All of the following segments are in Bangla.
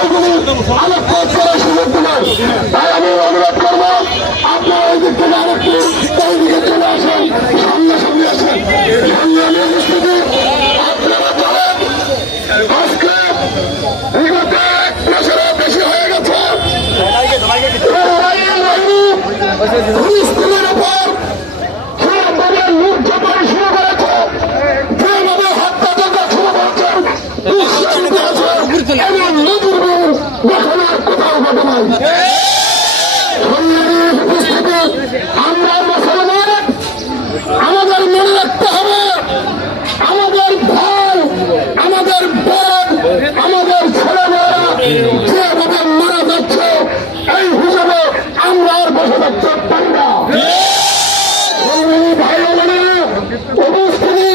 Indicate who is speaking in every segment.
Speaker 1: বিষয়গুলি আলোকপাত করার সুযোগ দিলেন তাই আমি অনুরোধ করব আপনারা এই দিক থেকে আরেকটু এই দিকে চলে আসেন সামনে সামনে আসেন সংগ্রামী উপস্থিতি বেশি হয়ে গেছে ফিলিস্তিনের উপর যেভাবে নির্যাতন দেখানোর কোথাও ঘটে নাই। আমরা মুসলমান আমাদের মনে রাখতে হবে। আমাদের ভাই আমাদের বোন আমাদের ছেলেমেয়েরা যেভাবে মারা যাচ্ছে এই হিসাবে আমরা বসে থাকতে পারি না। ভাই বোনেরা, উপস্থিতি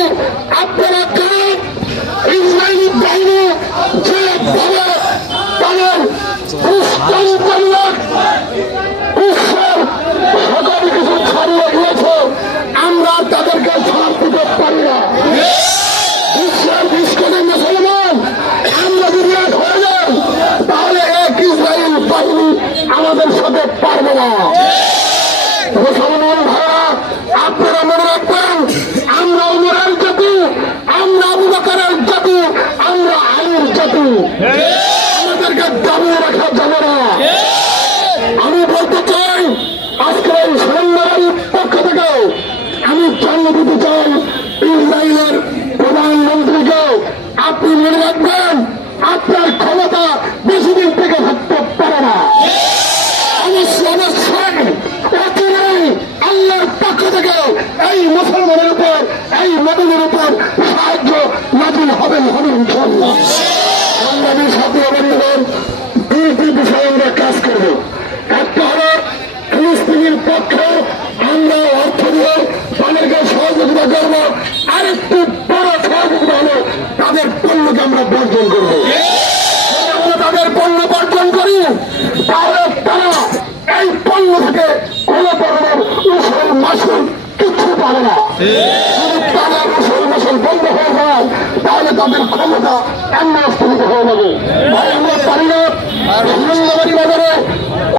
Speaker 1: আপনারা জানেন ইসরায়েলি বাহিনী যেভাবে আমরা তাদেরকে ছাড় দিতে পারি না। বিশ্বের বিশ কোটি মুসলমান আমরা যদি এক হয়ে যাই, তাহলে এক ইসরায়েল বাহিনী আমাদের সাথে পারবে না। মুসলমান ভাইরা, আপনারা মনে রাখবেন, আমরা উমরের জাতি, আমরা আবু জাতি, আমরা আলীর জাতি। আমাদেরকে দাবিয়ে রাখা যাবে না। আমি বলতে চাই পক্ষ থেকে আমি জানিয়ে দিতে চাই, ইসরায়েলের প্রধানমন্ত্রীকে আপনি মনে রাখবেন, আপনার ক্ষমতা বেশি দিন থেকে থাকতে পারে না। এই মুসলমানের উপর, এই নবীনের উপর সাহায্য নাজিল হবেন হবেন ইনশাল্লাহ বন্ধুগণ দুইটি বিষয়ে আমরা কাজ করব। একটা হলো ফিলিস্তিনের পক্ষে আমরা অর্থ দিয়ে তাদেরকে সহযোগিতা করব। আরেকটু বড় সহযোগিতা হলো তাদের পণ্যকে আমরা বর্জন করব। তাদের পণ্য বর্জন করি। তাহলে তারা এই পণ্য থেকে কোনো ধরনের উসল মাসুল কিচ্ছু পাবে না। মাসুল বন্ধ হয়ে যায় তাহলে তাদের ক্ষমতা এমন স্থগিত হয়ে যাবে?